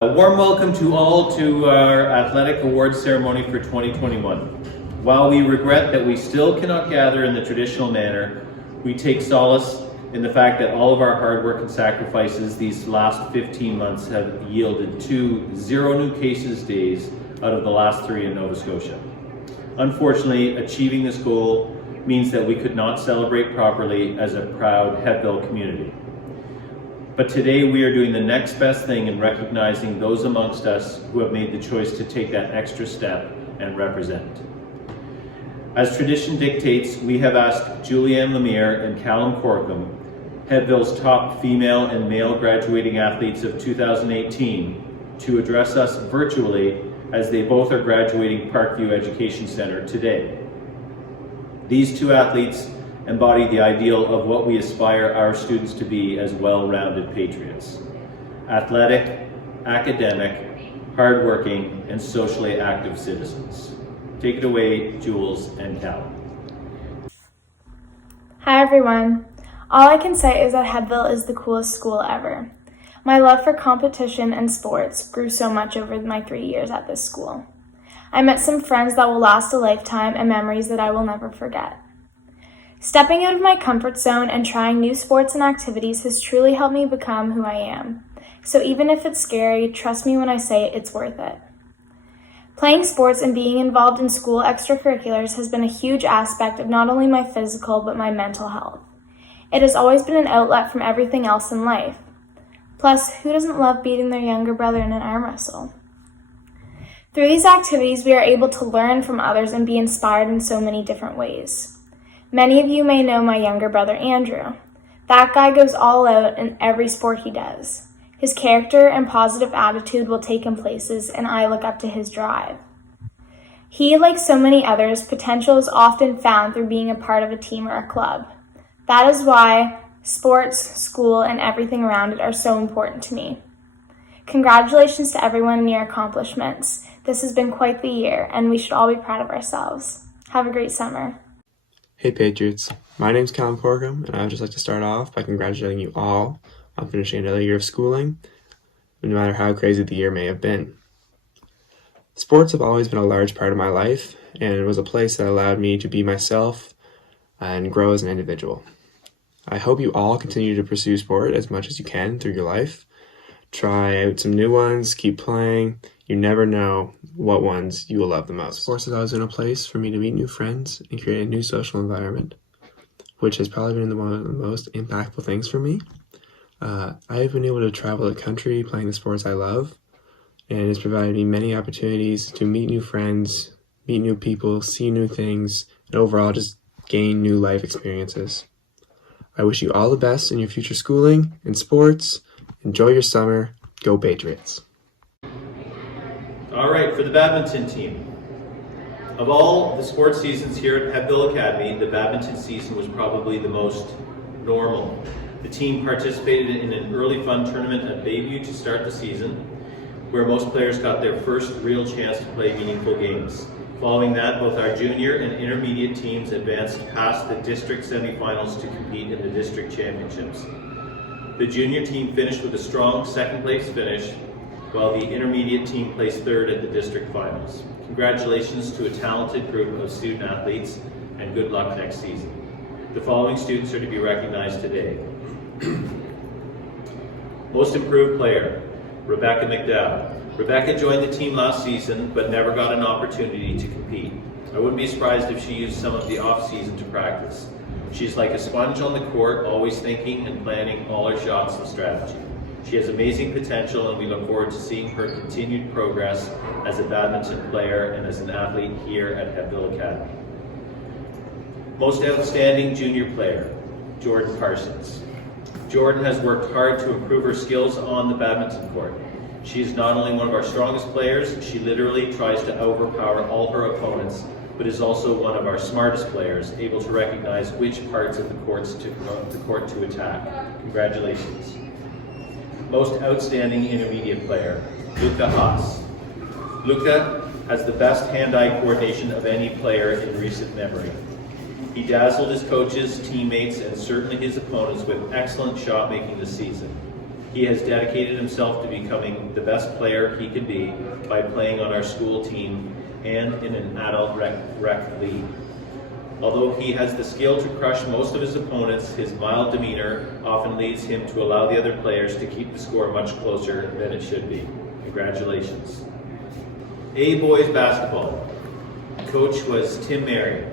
A warm welcome to all to our athletic awards ceremony for 2021. While we regret that we still cannot gather in the traditional manner, we take solace in the fact that all of our hard work and sacrifices these last 15 months have yielded 0 new cases days out of the last 3 in Nova Scotia. Unfortunately, achieving this goal means that we could not celebrate properly as a proud Hebbville community. But today we are doing the next best thing in recognizing those amongst us who have made the choice to take that extra step and represent. As tradition dictates, we have asked Julianne Lemire and Callum Corkum, Hebbville's top female and male graduating athletes of 2018, to address us virtually as they both are graduating Parkview Education Centre today. These two athletes embody the ideal of what we aspire our students to be as well-rounded patriots: athletic, academic, hardworking, and socially active citizens. Take it away, Jules and Cal. Hi everyone. All I can say is that Hebbville is the coolest school ever. My love for competition and sports grew so much over my 3 years at this school. I met some friends that will last a lifetime and memories that I will never forget. Stepping out of my comfort zone and trying new sports and activities has truly helped me become who I am. So even if it's scary, trust me when I say it's worth it. Playing sports and being involved in school extracurriculars has been a huge aspect of not only my physical but my mental health. It has always been an outlet from everything else in life. Plus, who doesn't love beating their younger brother in an arm wrestle? Through these activities, we are able to learn from others and be inspired in so many different ways. Many of you may know my younger brother, Andrew. That guy goes all out in every sport he does. His character and positive attitude will take him places, and I look up to his drive. He, like so many others, potential is often found through being a part of a team or a club. That is why sports, school, and everything around it are so important to me. Congratulations to everyone in your accomplishments. This has been quite the year, and we should all be proud of ourselves. Have a great summer. Hey Patriots, my name's Callum Corkum, and I would just like to start off by congratulating you all on finishing another year of schooling, no matter how crazy the year may have been. Sports have always been a large part of my life, and it was a place that allowed me to be myself and grow as an individual. I hope you all continue to pursue sport as much as you can through your life. Try out some new ones, keep playing. You never know what ones you will love the most. Sports has always been a place for me to meet new friends and create a new social environment, which has probably been one of the most impactful things for me. I have been able to travel the country playing the sports I love, and it's provided me many opportunities to meet new friends, meet new people, see new things, and overall just gain new life experiences. I wish you all the best in your future schooling and sports. Enjoy your summer. Go Patriots. All right, for the badminton team. Of all the sports seasons here at Hebbville Academy, the badminton season was probably the most normal. The team participated in an early fun tournament at Bayview to start the season, where most players got their first real chance to play meaningful games. Following that, both our junior and intermediate teams advanced past the district semifinals to compete in the district championships. The junior team finished with a strong second place finish, while the intermediate team placed third at the district finals. Congratulations to a talented group of student athletes, and good luck next season. The following students are to be recognized today. Most improved player, Rebecca McDowell. Rebecca joined the team last season, but never got an opportunity to compete. I wouldn't be surprised if she used some of the off-season to practice. She's like a sponge on the court, always thinking and planning all her shots and strategy. She has amazing potential, and we look forward to seeing her continued progress as a badminton player and as an athlete here at Hebbville Academy. Most outstanding junior player, Jordan Parsons. Jordan has worked hard to improve her skills on the badminton court. She is not only one of our strongest players, she literally tries to overpower all her opponents, but is also one of our smartest players, able to recognize which parts of the court to attack. Congratulations. Most outstanding intermediate player, Luca Haas. Luca has the best hand-eye coordination of any player in recent memory. He dazzled his coaches, teammates, and certainly his opponents with excellent shot making this season. He has dedicated himself to becoming the best player he can be by playing on our school team and in an adult rec league. Although he has the skill to crush most of his opponents, his mild demeanor often leads him to allow the other players to keep the score much closer than it should be. Congratulations. A boys basketball. Coach was Tim Mary.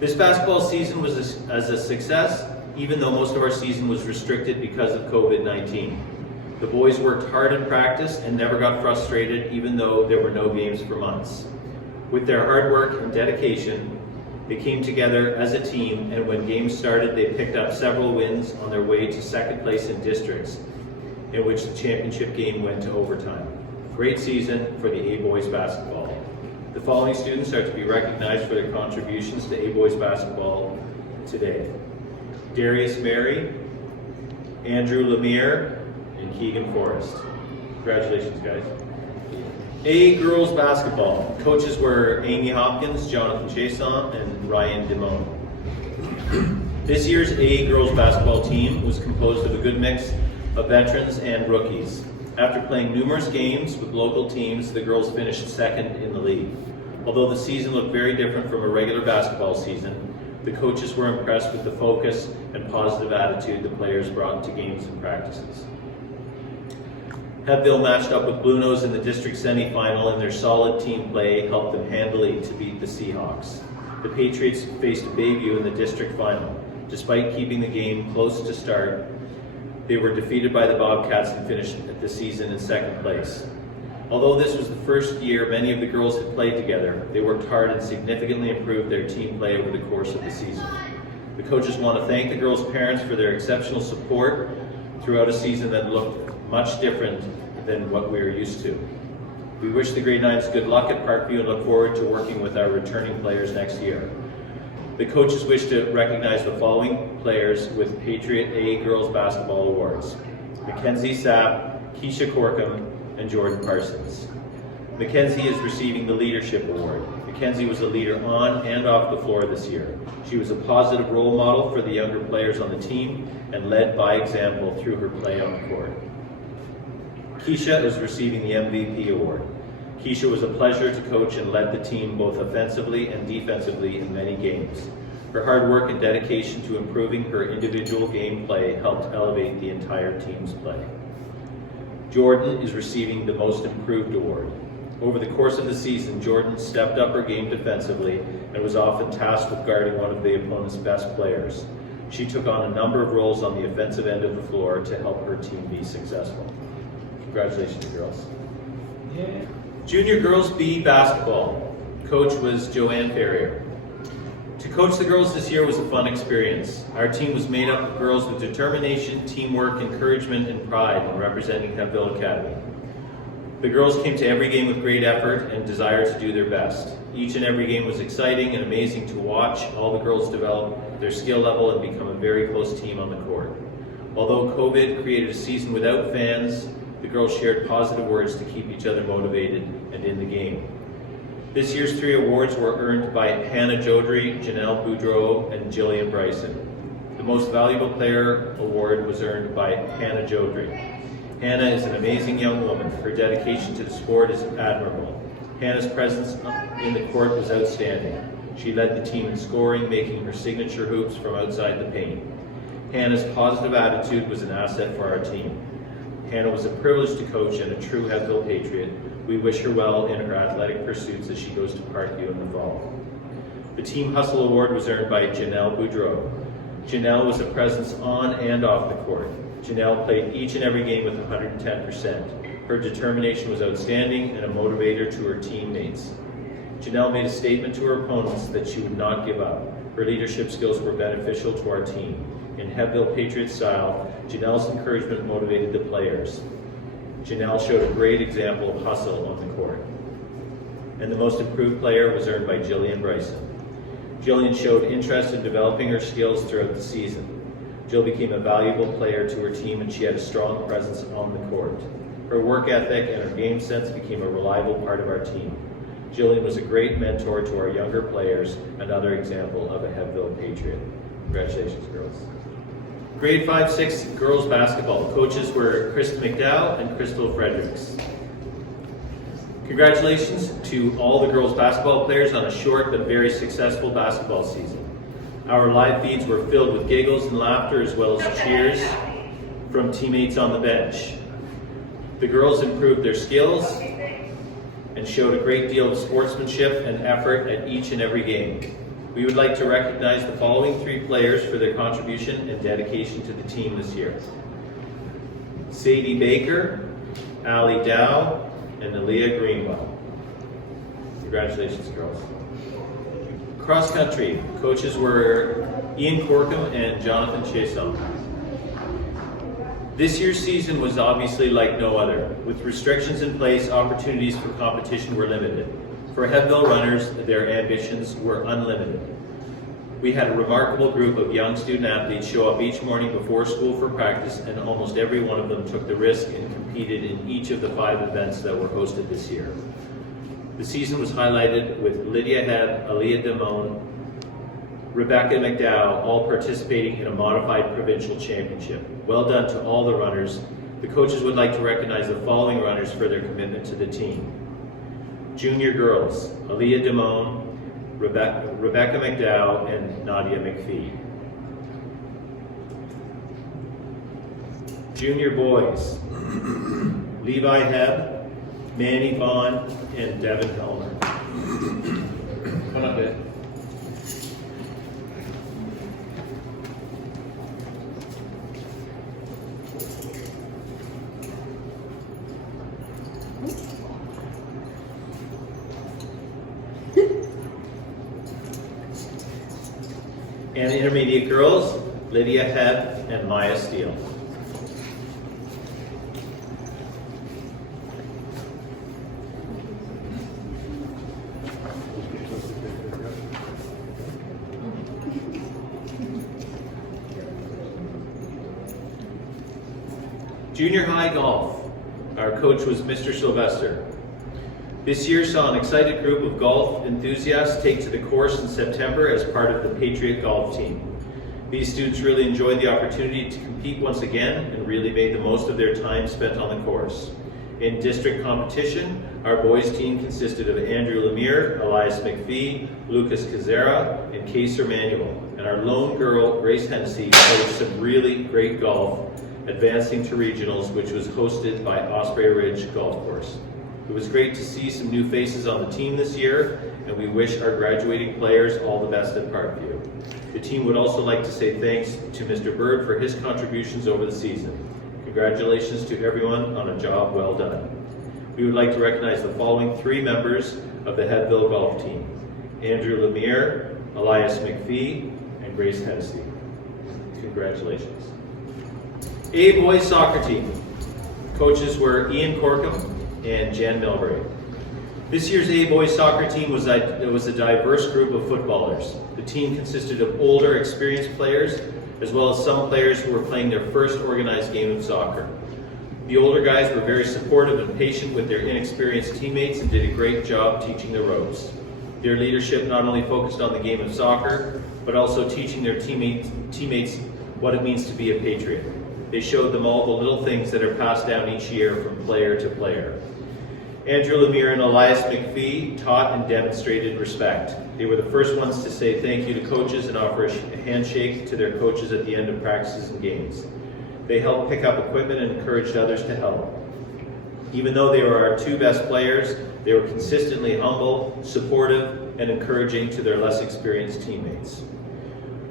This basketball season was a success, even though most of our season was restricted because of COVID-19. The boys worked hard in practice and never got frustrated, even though there were no games for months. With their hard work and dedication, they came together as a team, and when games started, they picked up several wins on their way to second place in districts, in which the championship game went to overtime. Great season for the A boys basketball. The following students are to be recognized for their contributions to A boys basketball today: Darius Mary, Andrew Lemire, and Keegan Forrest. Congratulations, guys. A girls basketball. Coaches were Amy Hopkins, Jonathan Chason, and Ryan Dimone. This year's A girls basketball team was composed of a good mix of veterans and rookies. After playing numerous games with local teams, the girls finished second in the league. Although the season looked very different from a regular basketball season, the coaches were impressed with the focus and positive attitude the players brought to games and practices. Hebbville matched up with Blue Nose in the district semifinal, and their solid team play helped them handily to beat the Seahawks. The Patriots faced Bayview in the district final. Despite keeping the game close to start, they were defeated by the Bobcats and finished the season in second place. Although this was the first year many of the girls had played together, they worked hard and significantly improved their team play over the course of the season. The coaches want to thank the girls' parents for their exceptional support throughout a season that looked much different than what we are used to. We wish the grade 9s good luck at Parkview and look forward to working with our returning players next year. The coaches wish to recognize the following players with Patriot A Girls Basketball Awards: Mackenzie Sapp, Keisha Corkum, and Jordan Parsons. Mackenzie is receiving the Leadership Award. Mackenzie was a leader on and off the floor this year. She was a positive role model for the younger players on the team and led by example through her play on the court. Keisha is receiving the MVP award. Keisha was a pleasure to coach and led the team both offensively and defensively in many games. Her hard work and dedication to improving her individual game play helped elevate the entire team's play. Jordan is receiving the Most Improved award. Over the course of the season, Jordan stepped up her game defensively and was often tasked with guarding one of the opponent's best players. She took on a number of roles on the offensive end of the floor to help her team be successful. Congratulations, girls. Yeah. Junior Girls B Basketball. Coach was Joanne Ferrier. To coach the girls this year was a fun experience. Our team was made up of girls with determination, teamwork, encouragement, and pride in representing Hebbville Academy. The girls came to every game with great effort and desire to do their best. Each and every game was exciting and amazing to watch. All the girls developed their skill level and become a very close team on the court. Although COVID created a season without fans, the girls shared positive words to keep each other motivated and in the game. This year's 3 awards were earned by Hannah Jodry, Janelle Boudreau, and Jillian Bryson. The Most Valuable Player award was earned by Hannah Jodry. Hannah is an amazing young woman. Her dedication to the sport is admirable. Hannah's presence in the court was outstanding. She led the team in scoring, making her signature hoops from outside the paint. Hannah's positive attitude was an asset for our team. Hannah was a privilege to coach and a true Hebbville Patriot. We wish her well in her athletic pursuits as she goes to Parkview in the fall. The Team Hustle Award was earned by Janelle Boudreau. Janelle was a presence on and off the court. Janelle played each and every game with 110%. Her determination was outstanding and a motivator to her teammates. Janelle made a statement to her opponents that she would not give up. Her leadership skills were beneficial to our team. In Hebbville Patriot style, Janelle's encouragement motivated the players. Janelle showed a great example of hustle on the court. And the Most Improved Player was earned by Jillian Bryson. Jillian showed interest in developing her skills throughout the season. Jill became a valuable player to her team and she had a strong presence on the court. Her work ethic and her game sense became a reliable part of our team. Jillian was a great mentor to our younger players, another example of a Hebbville Patriot. Congratulations, girls. Grade 5-6 girls basketball. Coaches were Kristen McDowell and Crystal Fredericks. Congratulations to all the girls basketball players on a short but very successful basketball season. Our live feeds were filled with giggles and laughter as well as cheers from teammates on the bench. The girls improved their skills and showed a great deal of sportsmanship and effort at each and every game. We would like to recognize the following 3 players for their contribution and dedication to the team this year. Sadie Baker, Allie Dow, and Aaliyah Greenwell. Congratulations, girls. Cross country, coaches were Ian Corkum and Jonathan Chason. This year's season was obviously like no other. With restrictions in place, opportunities for competition were limited. For Hebbville runners, their ambitions were unlimited. We had a remarkable group of young student athletes show up each morning before school for practice, and almost every one of them took the risk and competed in each of the 5 events that were hosted this year. The season was highlighted with Lydia Hebb, Aaliyah Damone, Rebecca McDowell, all participating in a modified provincial championship. Well done to all the runners. The coaches would like to recognize the following runners for their commitment to the team. Junior girls, Aaliyah Damone, Rebecca McDowell, and Nadia McPhee. Junior boys, Levi Hebb, Manny Vaughn, and Devin Helmer. Come up, Ed. And intermediate girls, Lydia Hebb and Maya Steele. Junior high golf. Our coach was Mr. Sylvester. This year saw an excited group of golf enthusiasts take to the course in September as part of the Patriot golf team. These students really enjoyed the opportunity to compete once again and really made the most of their time spent on the course. In district competition, our boys team consisted of Andrew Lemire, Elias McPhee, Lucas Kazera, and Kaser Manuel. And our lone girl, Grace Hennessy, played some really great golf, advancing to regionals, which was hosted by Osprey Ridge Golf Course. It was great to see some new faces on the team this year, and we wish our graduating players all the best at Parkview. The team would also like to say thanks to Mr. Bird for his contributions over the season. Congratulations to everyone on a job well done. We would like to recognize the following 3 members of the Hebbville golf team: Andrew Lemire, Elias McPhee, and Grace Hennessy. Congratulations. A boys soccer team. Coaches were Ian Corkum and Jan Milbury. This year's A boys soccer team was a diverse group of footballers. The team consisted of older, experienced players, as well as some players who were playing their first organized game of soccer. The older guys were very supportive and patient with their inexperienced teammates and did a great job teaching the ropes. Their leadership not only focused on the game of soccer, but also teaching their teammates what it means to be a patriot. They showed them all the little things that are passed down each year from player to player. Andrew Lemire and Elias McPhee taught and demonstrated respect. They were the first ones to say thank you to coaches and offer a handshake to their coaches at the end of practices and games. They helped pick up equipment and encouraged others to help. Even though they were our 2 best players, they were consistently humble, supportive, and encouraging to their less experienced teammates.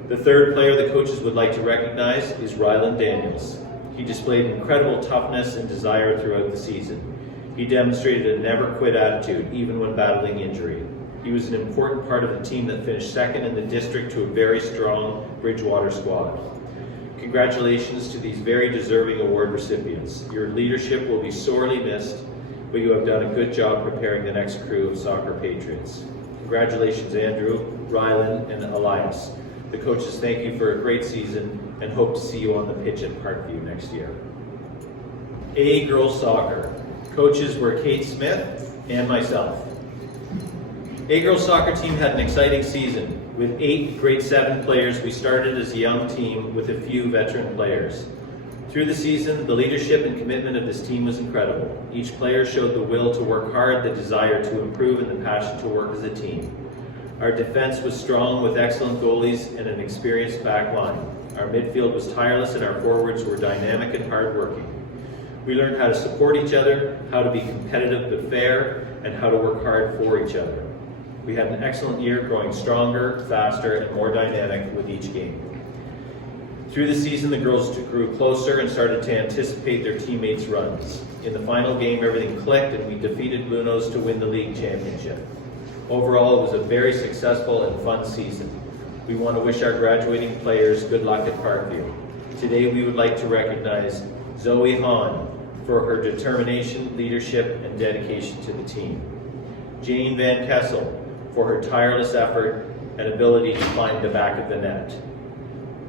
The third player the coaches would like to recognize is Ryland Daniels. He displayed incredible toughness and desire throughout the season. He demonstrated a never-quit attitude, even when battling injury. He was an important part of the team that finished second in the district to a very strong Bridgewater squad. Congratulations to these very deserving award recipients. Your leadership will be sorely missed, but you have done a good job preparing the next crew of soccer patriots. Congratulations, Andrew, Ryland, and Elias. The coaches thank you for a great season and hope to see you on the pitch at Parkview next year. A girls soccer. Coaches were Kate Smith and myself. A girls soccer team had an exciting season. With 8 grade 7 players, we started as a young team with a few veteran players. Through the season, the leadership and commitment of this team was incredible. Each player showed the will to work hard, the desire to improve, and the passion to work as a team. Our defense was strong with excellent goalies and an experienced back line. Our midfield was tireless and our forwards were dynamic and hardworking. We learned how to support each other, how to be competitive but fair, and how to work hard for each other. We had an excellent year, growing stronger, faster, and more dynamic with each game. Through the season, the girls grew closer and started to anticipate their teammates' runs. In the final game, everything clicked and we defeated Blue Nose to win the league championship. Overall, it was a very successful and fun season. We want to wish our graduating players good luck at Parkview. Today, we would like to recognize Zoe Hahn for her determination, leadership, and dedication to the team. Jane Van Kessel for her tireless effort and ability to find the back of the net.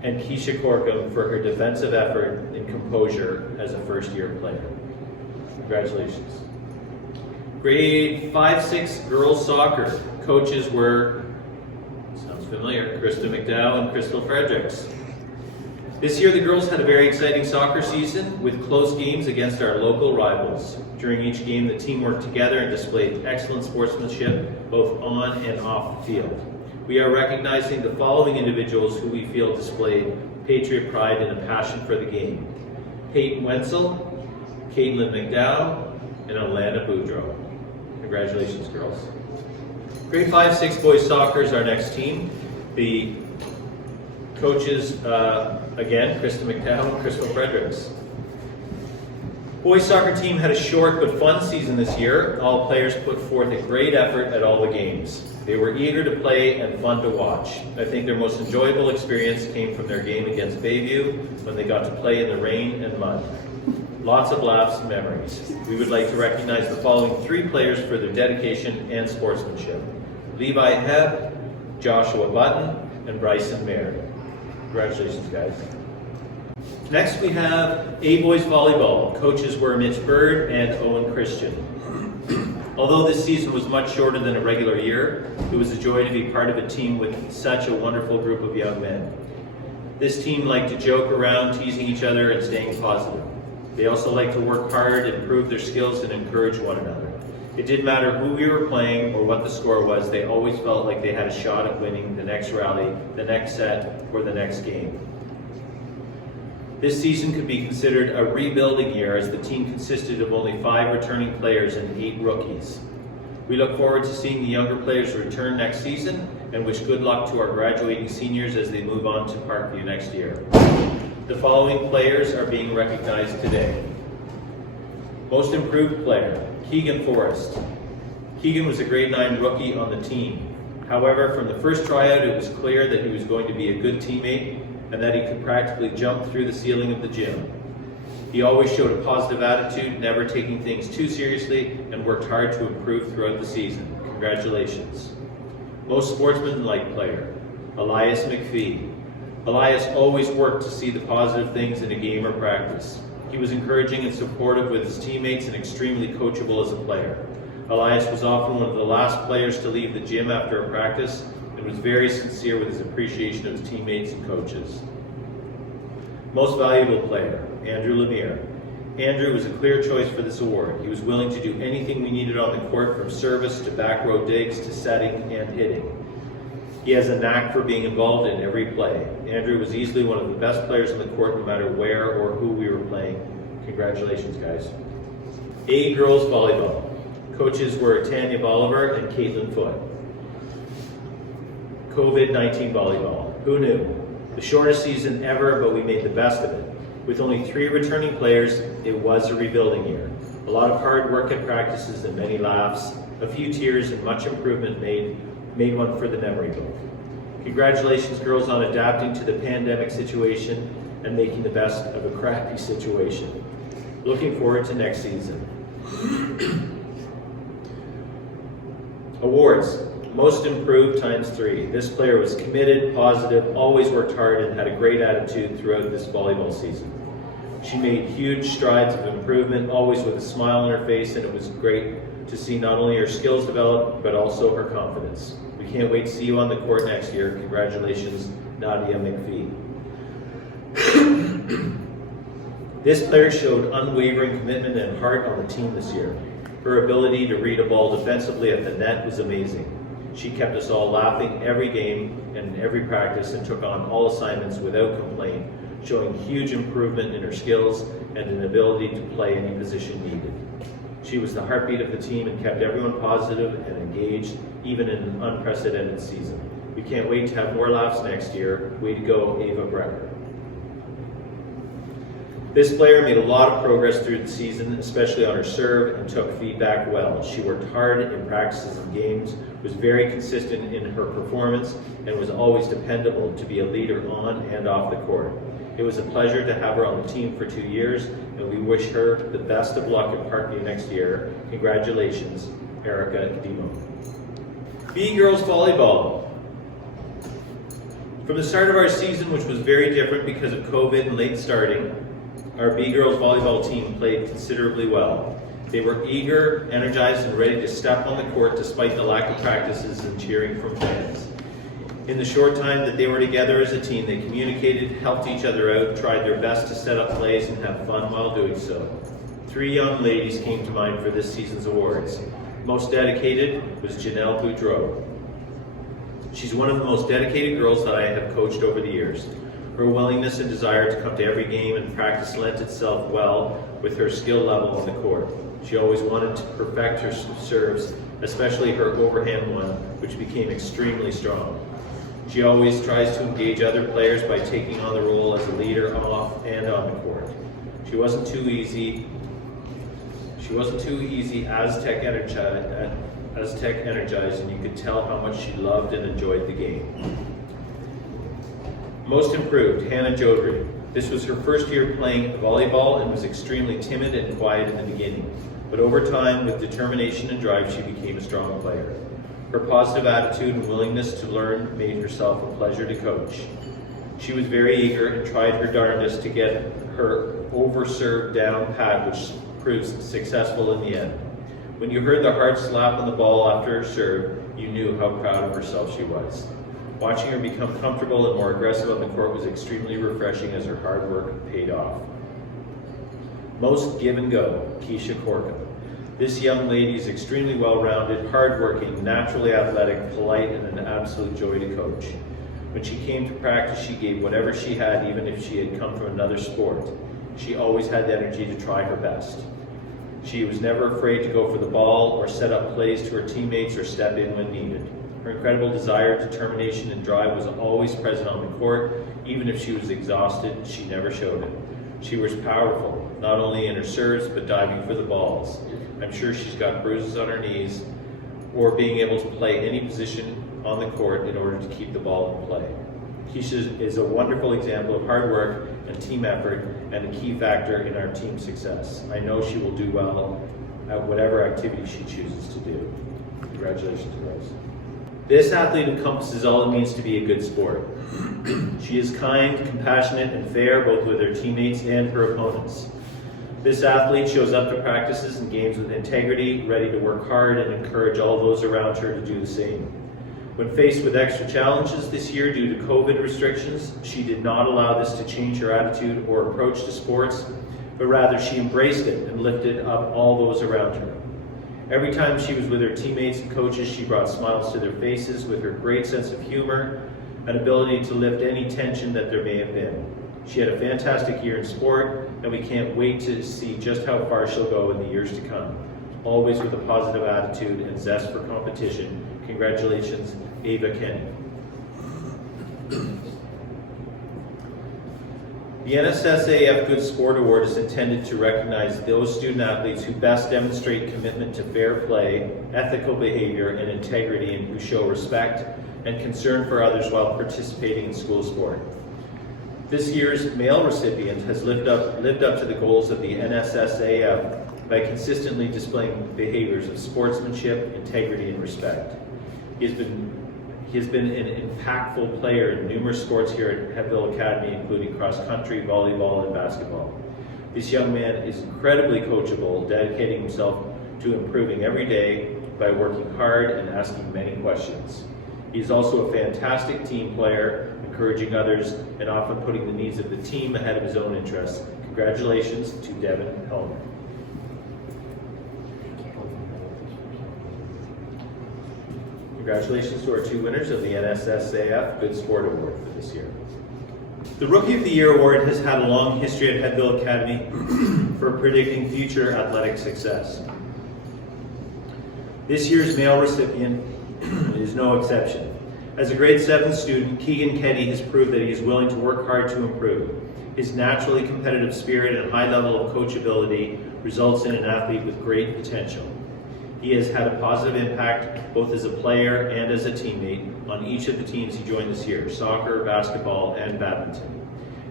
And Keisha Corkum for her defensive effort and composure as a first-year player. Congratulations. Grade 5-6 girls soccer. Coaches were, sounds familiar, Krista McDowell and Crystal Fredericks. This year the girls had a very exciting soccer season with close games against our local rivals. During each game the team worked together and displayed excellent sportsmanship both on and off the field. We are recognizing the following individuals who we feel displayed patriot pride and a passion for the game. Peyton Wenzel, Caitlin McDowell, and Alana Boudreau. Congratulations, girls. Grade 5-6 boys soccer is our next team. The coaches, again, Krista McDowell and Crystal Fredericks. Boys soccer team had a short but fun season this year. All players put forth a great effort at all the games. They were eager to play and fun to watch. I think their most enjoyable experience came from their game against Bayview when they got to play in the rain and mud. Lots of laughs and memories. We would like to recognize the following 3 players for their dedication and sportsmanship. Levi Hebb, Joshua Button, and Bryson Mary. Congratulations, guys. Next we have A boys volleyball. Coaches were Mitch Bird and Owen Christian. Although this season was much shorter than a regular year, it was a joy to be part of a team with such a wonderful group of young men. This team liked to joke around, teasing each other and staying positive. They also liked to work hard, improve their skills, and encourage one another. It didn't matter who we were playing or what the score was, they always felt like they had a shot at winning the next rally, the next set, or the next game. This season could be considered a rebuilding year as the team consisted of only 5 returning players and 8 rookies. We look forward to seeing the younger players return next season and wish good luck to our graduating seniors as they move on to Parkview next year. The following players are being recognized today. Most improved player, Keegan Forrest. Keegan was a grade 9 rookie on the team. However, from the first tryout it was clear that he was going to be a good teammate and that he could practically jump through the ceiling of the gym. He always showed a positive attitude, never taking things too seriously, and worked hard to improve throughout the season. Congratulations. Most sportsmanlike player, Elias McPhee. Elias always worked to see the positive things in a game or practice. He was encouraging and supportive with his teammates and extremely coachable as a player. Elias was often one of the last players to leave the gym after a practice and was very sincere with his appreciation of his teammates and coaches. Most valuable player, Andrew Lemire. Andrew was a clear choice for this award. He was willing to do anything we needed on the court, from service to back row digs to setting and hitting. He has a knack for being involved in every play. Andrew was easily one of the best players on the court no matter where or who we were playing. Congratulations, guys. A girls volleyball. Coaches were Tanya Bolivar and Caitlin Foote. COVID-19 volleyball. Who knew? The shortest season ever, but we made the best of it. With only 3 returning players, it was a rebuilding year. A lot of hard work at practices and many laughs, a few tears and much improvement made one for the memory book. Congratulations, girls, on adapting to the pandemic situation and making the best of a crappy situation. Looking forward to next season. Awards. Most improved ×3. This player was committed, positive, always worked hard, and had a great attitude throughout this volleyball season. She made huge strides of improvement, always with a smile on her face, and it was great to see not only her skills develop, but also her confidence. We can't wait to see you on the court next year. Congratulations, Nadia McPhee. This player showed unwavering commitment and heart on the team this year. Her ability to read a ball defensively at the net was amazing. She kept us all laughing every game and every practice and took on all assignments without complaint, showing huge improvement in her skills and an ability to play any position needed. She was the heartbeat of the team and kept everyone positive and engaged, even in an unprecedented season. We can't wait to have more laughs next year. Way to go, Ava Brecker. This player made a lot of progress through the season, especially on her serve, and took feedback well. She worked hard in practices and games, was very consistent in her performance, and was always dependable to be a leader on and off the court. It was a pleasure to have her on the team for 2 years, and we wish her the best of luck at Parkview next year. Congratulations, Erica Demo. B Girls Volleyball. From the start of our season, which was very different because of COVID and late starting, our B Girls Volleyball team played considerably well. They were eager, energized, and ready to step on the court despite the lack of practices and cheering from fans. In the short time that they were together as a team, they communicated, helped each other out, tried their best to set up plays and have fun while doing so. 3 young ladies came to mind for this season's awards. Most dedicated was Janelle Boudreau. She's one of the most dedicated girls that I have coached over the years. Her willingness and desire to come to every game and practice lent itself well with her skill level on the court. She always wanted to perfect her serves, especially her overhand one, which became extremely strong. She always tries to engage other players by taking on the role as a leader off and on the court. She wasn't too easy Aztec energized, and you could tell how much she loved and enjoyed the game. Most improved, Hannah Jodry. This was her first year playing volleyball and was extremely timid and quiet in the beginning. But over time, with determination and drive, she became a strong player. Her positive attitude and willingness to learn made herself a pleasure to coach. She was very eager and tried her darndest to get her over-serve down pat, which proved successful in the end. When you heard the hard slap on the ball after her serve, you knew how proud of herself she was. Watching her become comfortable and more aggressive on the court was extremely refreshing as her hard work paid off. Most give and go, Keisha Corkum. This young lady is extremely well-rounded, hardworking, naturally athletic, polite, and an absolute joy to coach. When she came to practice, she gave whatever she had, even if she had come from another sport. She always had the energy to try her best. She was never afraid to go for the ball or set up plays to her teammates or step in when needed. Her incredible desire, determination, and drive was always present on the court. Even if she was exhausted, she never showed it. She was powerful, not only in her serves, but diving for the balls. I'm sure she's got bruises on her knees or being able to play any position on the court in order to keep the ball in play. Keisha is a wonderful example of hard work and team effort and a key factor in our team's success. I know she will do well at whatever activity she chooses to do. Congratulations, Rose. This athlete encompasses all it means to be a good sport. She is kind, compassionate, and fair both with her teammates and her opponents. This athlete shows up to practices and games with integrity, ready to work hard and encourage all those around her to do the same. When faced with extra challenges this year due to COVID restrictions, she did not allow this to change her attitude or approach to sports, but rather she embraced it and lifted up all those around her. Every time she was with her teammates and coaches, she brought smiles to their faces with her great sense of humor and ability to lift any tension that there may have been. She had a fantastic year in sport, and we can't wait to see just how far she'll go in the years to come. Always with a positive attitude and zest for competition. Congratulations, Ava Kenny. The NSSAF Good Sport Award is intended to recognize those student athletes who best demonstrate commitment to fair play, ethical behavior, and integrity, and who show respect and concern for others while participating in school sport. This year's male recipient has lived up to the goals of the NSSAF by consistently displaying behaviors of sportsmanship, integrity, and respect. He has been an impactful player in numerous sports here at Hebbville Academy, including cross country, volleyball, and basketball. This young man is incredibly coachable, dedicating himself to improving every day by working hard and asking many questions. He's also a fantastic team player, encouraging others and often putting the needs of the team ahead of his own interests. Congratulations to Devin Helmer. Congratulations to our two winners of the NSSAF Good Sport Award for this year. The Rookie of the Year Award has had a long history at Hebbville Academy for predicting future athletic success. This year's male recipient is no exception. As a grade 7 student, Keegan Keddy has proved that he is willing to work hard to improve. His naturally competitive spirit and high level of coachability results in an athlete with great potential. He has had a positive impact both as a player and as a teammate on each of the teams he joined this year, soccer, basketball, and badminton.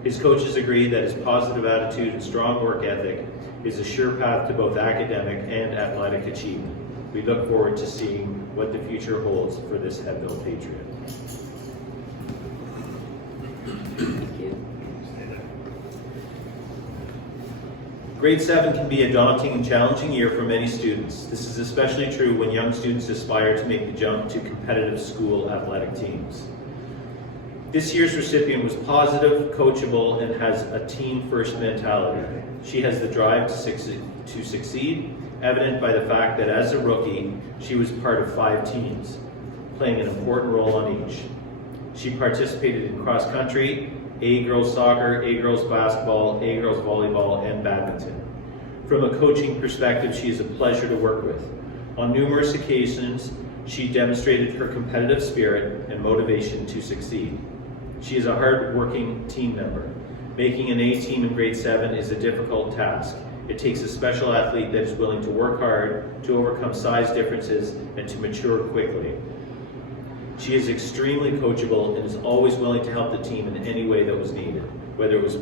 His coaches agree that his positive attitude and strong work ethic is a sure path to both academic and athletic achievement. We look forward to seeing what the future holds for this Hebbville Patriot. Grade 7 can be a daunting and challenging year for many students. This is especially true when young students aspire to make the jump to competitive school athletic teams. This year's recipient was positive, coachable, and has a team-first mentality. She has the drive to succeed, evident by the fact that as a rookie, she was part of 5 teams, playing an important role on each. She participated in cross-country, A girls soccer, A girls basketball, A girls volleyball, and badminton. From a coaching perspective, she is a pleasure to work with. On numerous occasions, she demonstrated her competitive spirit and motivation to succeed. She is a hard-working team member. Making an A team in grade 7 is a difficult task. It takes a special athlete that is willing to work hard, to overcome size differences, and to mature quickly. She is extremely coachable and is always willing to help the team in any way that was needed, whether it was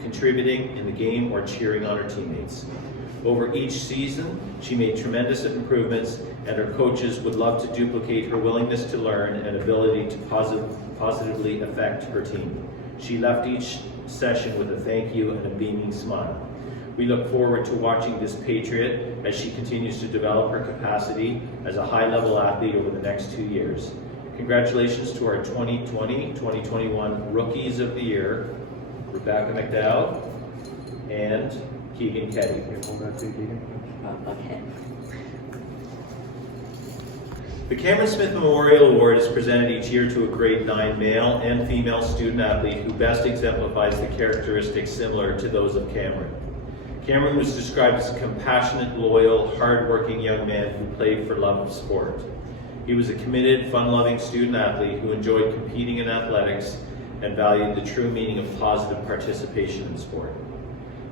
contributing in the game or cheering on her teammates. Over each season, she made tremendous improvements, and her coaches would love to duplicate her willingness to learn and ability to positively affect her team. She left each session with a thank you and a beaming smile. We look forward to watching this Patriot as she continues to develop her capacity as a high-level athlete over the next 2 years. Congratulations to our 2020-2021 Rookies of the Year, Rebecca McDowell and Keegan Keddy. Okay. The Cameron Smith Memorial Award is presented each year to a grade 9 male and female student athlete who best exemplifies the characteristics similar to those of Cameron. Cameron was described as a compassionate, loyal, hard-working young man who played for love of sport. He was a committed, fun-loving student athlete who enjoyed competing in athletics and valued the true meaning of positive participation in sport.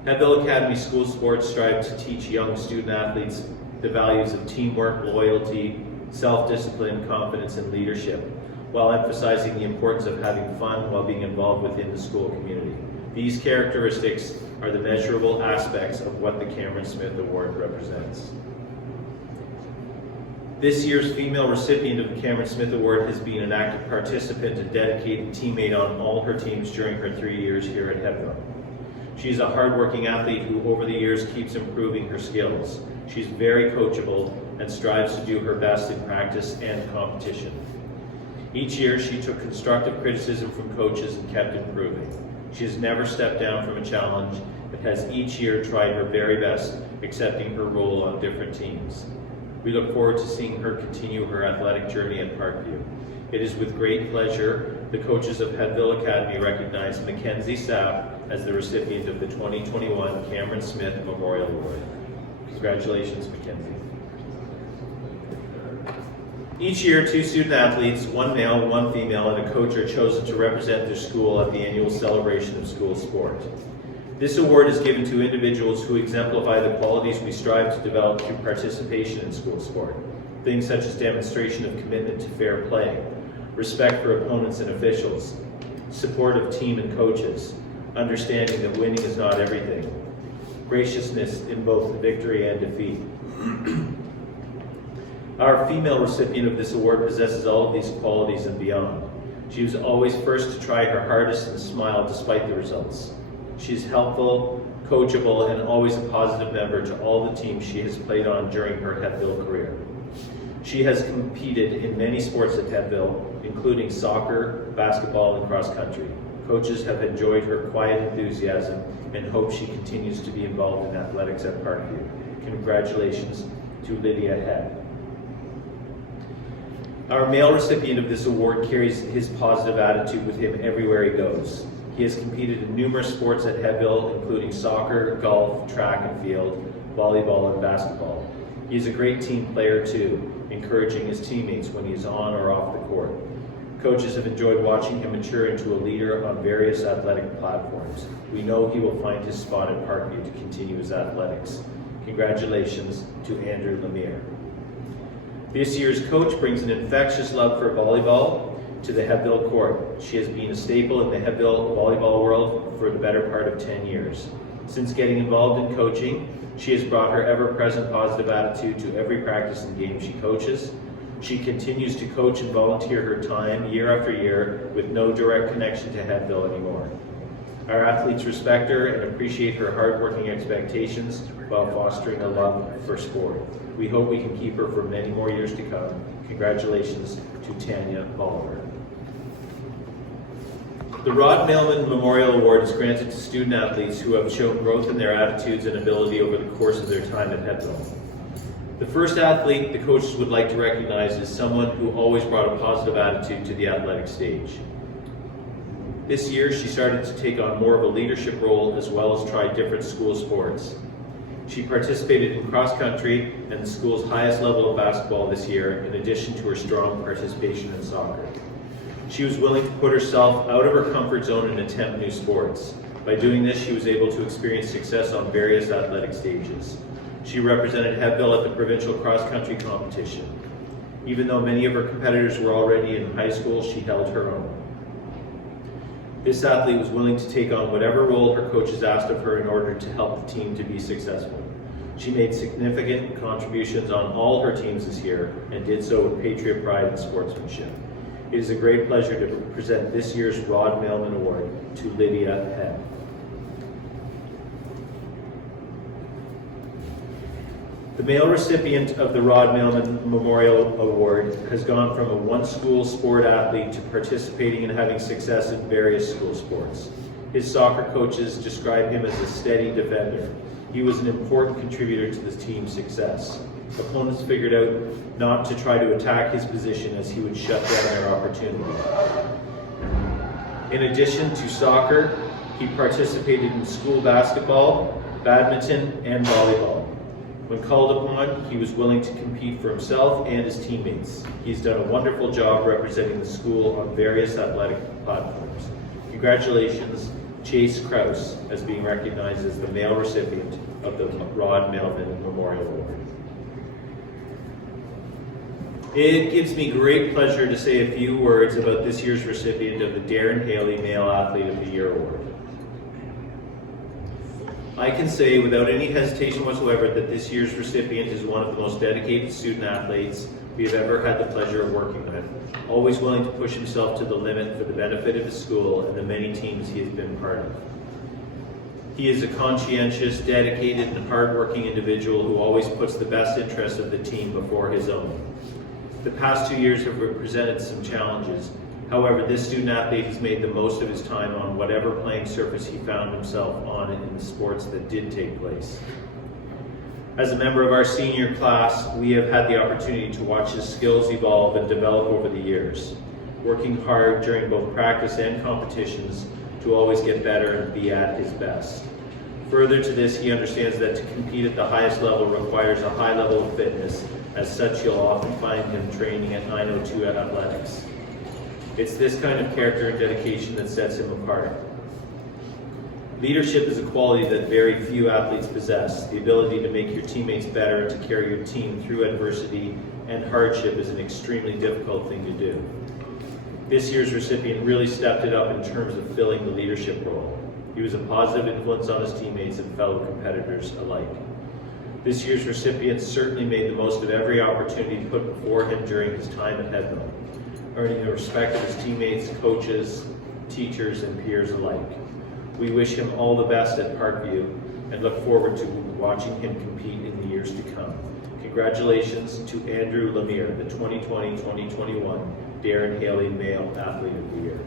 Hebbville Academy School Sports strive to teach young student athletes the values of teamwork, loyalty, self-discipline, confidence, and leadership, while emphasizing the importance of having fun while being involved within the school community. These characteristics are the measurable aspects of what the Cameron Smith Award represents. This year's female recipient of the Cameron Smith Award has been an active participant and dedicated teammate on all her teams during her 3 years here at Hebbville. She's a hardworking athlete who over the years keeps improving her skills. She's very coachable and strives to do her best in practice and competition. Each year she took constructive criticism from coaches and kept improving. She has never stepped down from a challenge but has each year tried her very best, accepting her role on different teams. We look forward to seeing her continue her athletic journey at Parkview. It is with great pleasure the coaches of Hebbville Academy recognize Mackenzie Sapp as the recipient of the 2021 Cameron Smith Memorial Award. Congratulations, Mackenzie. Each year, 2 student athletes, 1 male, 1 female, and a coach are chosen to represent their school at the annual celebration of school sport. This award is given to individuals who exemplify the qualities we strive to develop through participation in school sport. Things such as demonstration of commitment to fair play, respect for opponents and officials, support of team and coaches, understanding that winning is not everything, graciousness in both victory and defeat. Our female recipient of this award possesses all of these qualities and beyond. She was always first to try her hardest and smile despite the results. She's helpful, coachable, and always a positive member to all the teams she has played on during her Hebbville career. She has competed in many sports at Hebbville, including soccer, basketball, and cross country. Coaches have enjoyed her quiet enthusiasm and hope she continues to be involved in athletics at Parkview. Congratulations to Lydia Head. Our male recipient of this award carries his positive attitude with him everywhere he goes. He has competed in numerous sports at Hebbville, including soccer, golf, track and field, volleyball, and basketball. He is a great team player too, encouraging his teammates when he is on or off the court. Coaches have enjoyed watching him mature into a leader on various athletic platforms. We know he will find his spot at Parkview to continue his athletics. Congratulations to Andrew Lemire. This year's coach brings an infectious love for volleyball to the Hebbville court. She has been a staple in the Hebbville volleyball world for the better part of 10 years. Since getting involved in coaching, she has brought her ever-present positive attitude to every practice and game she coaches. She continues to coach and volunteer her time year after year with no direct connection to Hebbville anymore. Our athletes respect her and appreciate her hard-working expectations while fostering a love for sport. We hope we can keep her for many more years to come. Congratulations to Tanya Bolivar. The Rod Mailman Memorial Award is granted to student athletes who have shown growth in their attitudes and ability over the course of their time at Hebbville. The first athlete the coaches would like to recognize is someone who always brought a positive attitude to the athletic stage. This year, she started to take on more of a leadership role as well as try different school sports. She participated in cross country and the school's highest level of basketball this year, in addition to her strong participation in soccer. She was willing to put herself out of her comfort zone and attempt new sports. By doing this, she was able to experience success on various athletic stages. She represented Hebbville at the provincial cross-country competition. Even though many of her competitors were already in high school, she held her own. This athlete was willing to take on whatever role her coaches asked of her in order to help the team to be successful. She made significant contributions on all her teams this year and did so with patriot pride and sportsmanship. It is a great pleasure to present this year's Rod Mailman Award to Lydia Head. The male recipient of the Rod Mailman Memorial Award has gone from a one-school sport athlete to participating and having success in various school sports. His soccer coaches describe him as a steady defender. He was an important contributor to the team's success. Opponents figured out not to try to attack his position as he would shut down their opportunity. In addition to soccer, he participated in school basketball, badminton, and volleyball. When called upon, he was willing to compete for himself and his teammates. He's done a wonderful job representing the school on various athletic platforms. Congratulations, Chase Krause, as being recognized as the male recipient of the Rod Mailman Memorial Award. It gives me great pleasure to say a few words about this year's recipient of the Darren Haley Male Athlete of the Year Award. I can say without any hesitation whatsoever that this year's recipient is one of the most dedicated student athletes we have ever had the pleasure of working with, always willing to push himself to the limit for the benefit of his school and the many teams he has been part of. He is a conscientious, dedicated, and hardworking individual who always puts the best interests of the team before his own. The past 2 years have presented some challenges. However, this student athlete has made the most of his time on whatever playing surface he found himself on in the sports that did take place. As a member of our senior class, we have had the opportunity to watch his skills evolve and develop over the years, working hard during both practice and competitions to always get better and be at his best. Further to this, he understands that to compete at the highest level requires a high level of fitness. As such, you'll often find him training at 902 at athletics. It's this kind of character and dedication that sets him apart. Leadership is a quality that very few athletes possess. The ability to make your teammates better and to carry your team through adversity and hardship is an extremely difficult thing to do. This year's recipient really stepped it up in terms of filling the leadership role. He was a positive influence on his teammates and fellow competitors alike. This year's recipient certainly made the most of every opportunity put before him during his time at Hebbville, earning the respect of his teammates, coaches, teachers, and peers alike. We wish him all the best at Parkview and look forward to watching him compete in the years to come. Congratulations to Andrew Lemire, the 2020-2021 Darren Haley Male Athlete of the Year.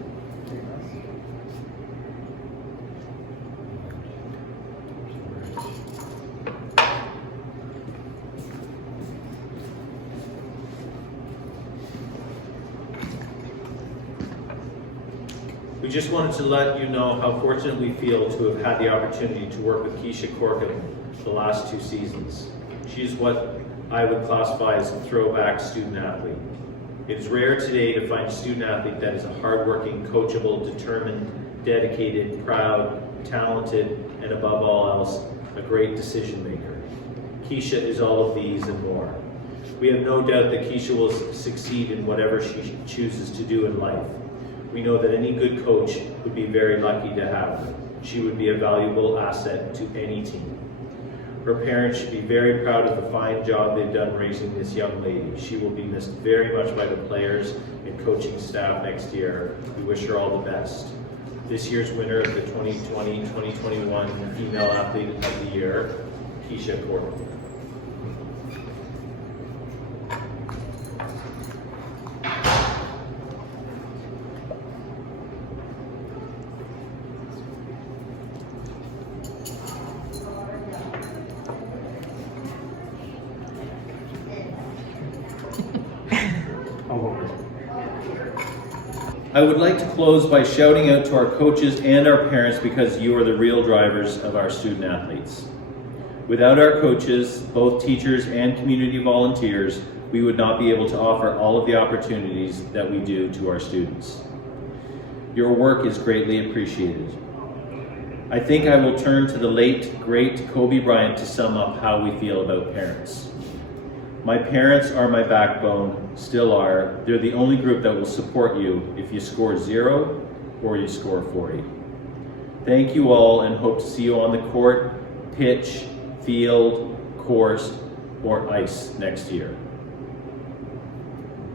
We just wanted to let you know how fortunate we feel to have had the opportunity to work with Keisha Corcoran the last 2 seasons. She's what I would classify as a throwback student athlete. It is rare today to find a student athlete that is a hardworking, coachable, determined, dedicated, proud, talented, and above all else, a great decision maker. Keisha is all of these and more. We have no doubt that Keisha will succeed in whatever she chooses to do in life. We know that any good coach would be very lucky to have her. She would be a valuable asset to any team. Her parents should be very proud of the fine job they've done raising this young lady. She will be missed very much by the players and coaching staff next year. We wish her all the best. This year's winner of the 2020-2021 Female Athlete of the Year, Keisha Corcoran. I would like to close by shouting out to our coaches and our parents because you are the real drivers of our student athletes. Without our coaches, both teachers and community volunteers, we would not be able to offer all of the opportunities that we do to our students. Your work is greatly appreciated. I think I will turn to the late, great Kobe Bryant to sum up how we feel about parents. My parents are my backbone, still are. They're the only group that will support you if you score 0 or you score 40. Thank you all and hope to see you on the court, pitch, field, course, or ice next year.